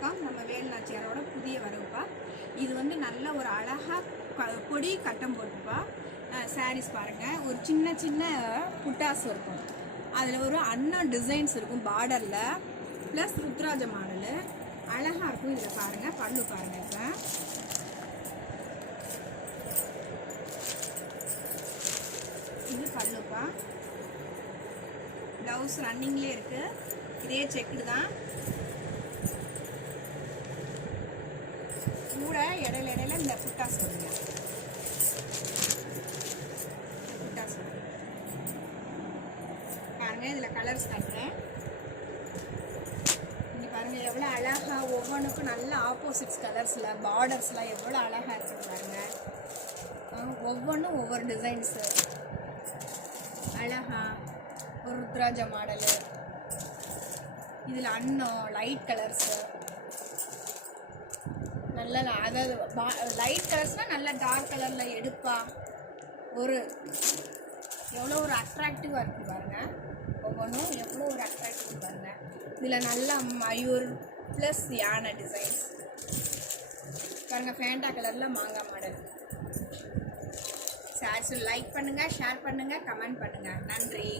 வணக்கம். நம்ம வேலுநாச்சியாரோட புதிய வரவுப்பா. இது வந்து நல்ல ஒரு அழகாக கொடி கட்டம் போட்டுப்பா. சாரீஸ் பாருங்கள், ஒரு சின்ன சின்ன புட்டாஸ் இருக்கும். அதில் ஒரு அண்ணா டிசைன்ஸ் இருக்கும் பார்டரில், ப்ளஸ் ருத்ராஜ மாடலு அழகாக இருக்கும். இதில் பாருங்கள், பல்லு பாருங்கள். இப்போ இது பல்லுப்பா. ப்ளவுஸ் ரன்னிங்லேயே இருக்குது. இதே செக்குடு தான். கூட இடையில இந்த புட்டாஸ் வருங்க. புட்டாஸ் பாருங்க. இதில் கலர்ஸ் காட்டுறேன். இங்கே பாருங்கள் எவ்வளோ அழகாக, ஒவ்வொன்றுக்கும் நல்ல ஆப்போசிட்ஸ் கலர்ஸில் பார்டர்ஸ்லாம் எவ்வளோ அழகாக இருக்குது பாருங்கள். ஒவ்வொன்றும் ஒவ்வொரு டிசைன்ஸு அழகா. ஒரு ருத்ராஜ மாடலு, இதில் அன்னம் லைட் கலர்ஸு, நல்ல அதாவது லைட் கலர்ஸ்னால் நல்ல டார்க் கலரில் எடுப்பா. ஒரு எவ்வளோ ஒரு அட்ராக்டிவாக இருக்குது பாருங்கள். ஒவ்வொன்றும் எவ்வளோ ஒரு அட்ராக்டிவ் பாருங்கள். இதில் நல்ல மயூர் ப்ளஸ் யானை டிசைன்ஸ் பாருங்கள். ஃபேண்டா கலரில் மாங்காய் மாடல். சாரீஸ் லைக் பண்ணுங்கள், ஷேர் பண்ணுங்கள், கமெண்ட் பண்ணுங்கள். நன்றி.